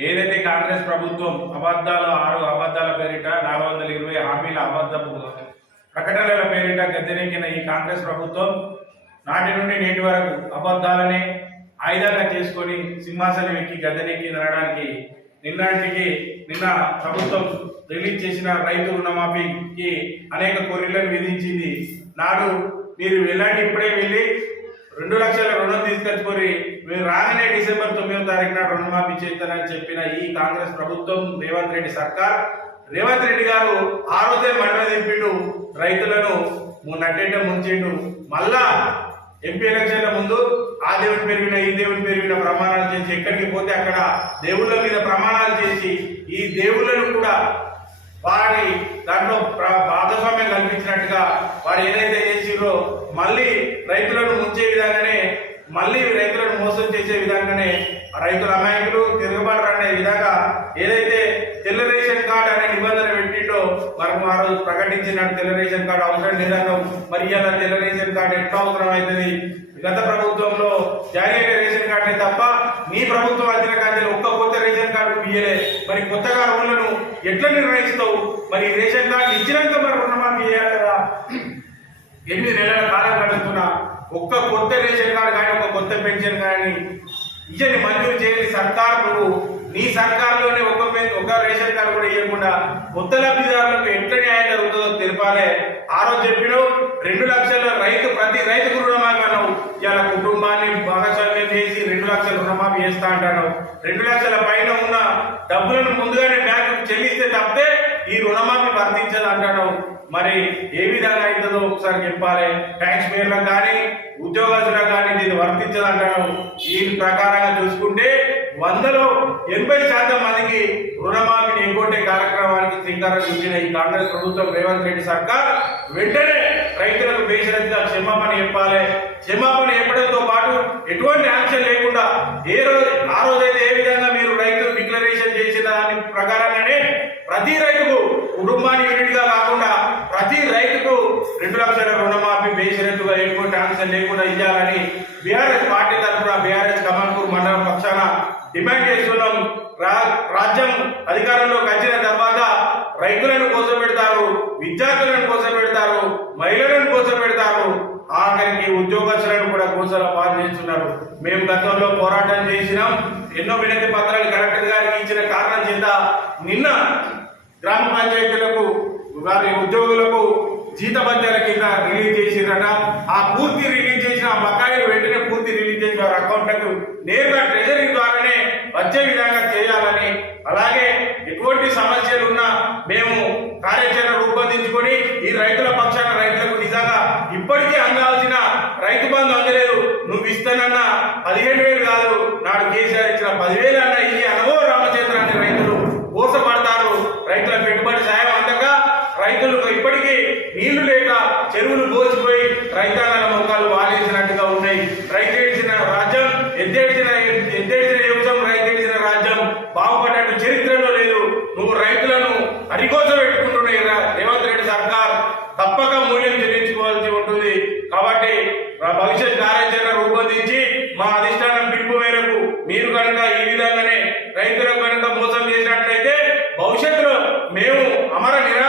ఏదైతే కాంగ్రెస్ ప్రభుత్వం అబద్ధాలు ఆరు అబద్ధాల పేరిట నాలుగు వందల ఇరవై హామీల అబద్ధపు ప్రకటనల పేరిట గద్దెనెక్కిన ఈ కాంగ్రెస్ ప్రభుత్వం నాటి నుండి నేటి వరకు అబద్ధాలనే ఆయుధంగా చేసుకొని సింహాసనం ఎక్కి గద్దెనెక్కి నడడానికి నిన్నటికి నిన్న ప్రభుత్వం రిలీజ్ చేసిన రైతు రుణమాఫీకి అనేక కొర్రీలను విధించింది. నాడు మీరు వెళ్ళండి ఇప్పుడే వెళ్ళి రెండు లక్షల రుణం తీసుకొచ్చుకొని మీరు రాగానే డిసెంబర్ తొమ్మిదో తారీఖున రుణమాఫీ చేస్తానని చెప్పిన ఈ కాంగ్రెస్ ప్రభుత్వం రేవంత్ రెడ్డి సర్కార్. రేవంత్ రెడ్డి గారు ఆ రోజే మడమ దింపిండు రైతులను నట్టేట ముంచిండు మళ్ళా ఎంపీ ఎలక్షన్ల ముందు ఆ దేవుని పెరిగిన ఈ దేవుని పెరిగిన ప్రమాణాలు చేసి ఎక్కడికి పోతే అక్కడ దేవుళ్ళ మీద ప్రమాణాలు చేసి ఈ దేవుళ్ళను కూడా వారి దాంట్లో భాగస్వామ్యం కల్పించినట్టుగా వారు ఏదైతే చేసిరో మళ్ళీ రైతులను ముంచే విధంగానే మళ్ళీ రైతులను మోసం చేసే విధంగానే రైతుల అమాయకులు తిరగబడరు అనే విధంగా ఏదైతే తెల్ల రేషన్ కార్డు అనే నిబంధన పెట్టిండో మరి ఆ రోజు ప్రకటించిన తెల్ల రేషన్ కార్డు అవసరం లేదన్నాం మరి ఇలా తెల్ల రేషన్ కార్డు ఎట్లా అవసరం అవుతుంది గత ప్రభుత్వంలో జారీ అయిన రేషన్ కార్డే తప్ప మీ ప్రభుత్వం వచ్చిన కానీ ఒక్క కొత్త రేషన్ కార్డు ఇయ్యలే మరి కొత్తగా రోడ్లను ఎట్లా నిర్ణయిస్తావు? మరి రేషన్ కార్డు ఇచ్చినాక మరి ఎనిమిది నెలల కాలం గడుపుతున్న ఒక్క కొత్త రేషన్ కార్డు కానీ ఒక కొత్త పెన్షన్ కానీ ఇచ్చని మంజూరు చేయని సర్కార్ నువ్వు నీ సర్కార్లోనే ఒక ఒక రేషన్ కార్డు కూడా ఇవ్వకుండా కొత్త లబ్ధిదారులకు ఎంత న్యాయం జరుగుతుందో తెలిపాలే. ఆ రోజు చెప్పిన రెండు లక్షల రైతు ప్రతి రైతుకు రుణమాఫీ అన్నావు ఇలా కుటుంబాన్ని భాగస్వామ్యం చేసి రెండు లక్షల రుణమాఫీ చేస్తా అంటాను రెండు లక్షల పైన ఉన్న డబ్బులను ముందుగానే బ్యాంకు చెల్లిస్తే తప్పితే ఈ రుణమాఫీ వర్తించదు అంటాను మరి ఏ విధంగా అవుతుందో ఒకసారి చెప్పాలి. ట్యాక్స్ పేర్లకు కానీ ఉద్యోగస్తులకు కానీ దీన్ని వర్తించదంటాను దీని ఈ ప్రకారంగా చూసుకుంటే వందలో ఎనభై శాతం మందికి రుణమాఫీని ఎగ్గొట్టే కార్యక్రమానికి శ్రీకారం చుట్టిన ఈ కాంగ్రెస్ ప్రభుత్వం రేవంత్ రెడ్డి సర్కార్ వెంటనే రైతులకు బేసినట్టుగా క్షమాపణ చెప్పాలి. క్షమాపణ చెప్పడంతో పాటు ఎటువంటి యాక్షన్ లేకుండా ఏ రోజు ఆ రోజైతే ఏ విధంగా మీరు రైతులు డిక్లరేషన్ చేసిన దాని ప్రకారంగానే ప్రతి రైతు కుటుంబాన్ని యూనిట్గా కాకుండా ప్రతి రైతుకు రెండు రుణమాఫీ బేషరతుగా ఎటువంటి యాక్షన్ లేకుండా ఇవ్వాలని బీఆర్ఎస్ పార్టీ తరఫున బీఆర్ఎస్ కమల్పూర్ మండలం పక్షాన డిమాండ్ చేస్తున్నాం. రాజ్యం అధికారంలోకి వచ్చిన తర్వాత రైతులను కోసం పెడతారు విద్యార్థులను కోసం పెడతారు మహిళలను కోసం పెడతారు ఆఖరికి ఉద్యోగస్తులను కూడా కూసల పాలు చేస్తున్నారు. మేము గతంలో పోరాటం చేసినాం. ఎన్నో వినతి పత్రాలు కలెక్టర్ గారికి ఇచ్చిన కారణం చేత నిన్న గ్రామ పంచాయతీలకు వారి ఉద్యోగులకు జీతభత్యాల కింద రిలీజ్ చేసిందట. ఆ పూర్తి రిలీజ్ చేసిన ఆ బకాయిలు వెంటనే పూర్తి రిలీజ్ చేసిన వారి అకౌంట్లకు నేరుగా ట్రెజరీ ద్వారానే వచ్చే విధంగా చేయాలని అలాగే ఎటువంటి సమస్యలు ఉన్నా మేము కార్యాచరణ రూపొందించుకొని ఈ రైతుల పక్షాన రైతులకు నిజంగా ఇప్పటికీ అందాల్సిన రైతు బంధు అందలేదు. నువ్వు ఇస్తానన్నా పదిహేను వేలు కాదు నాడు కేసీఆర్ ఇచ్చిన పదివేలు అన్న ఇది అన్న మా అధిష్టానం పిలుపు మేరకు మీరు కనుక ఈ విధంగానే రైతులకు కనుక మోసం చేసినట్లయితే భవిష్యత్తులో మేము అమర నిరా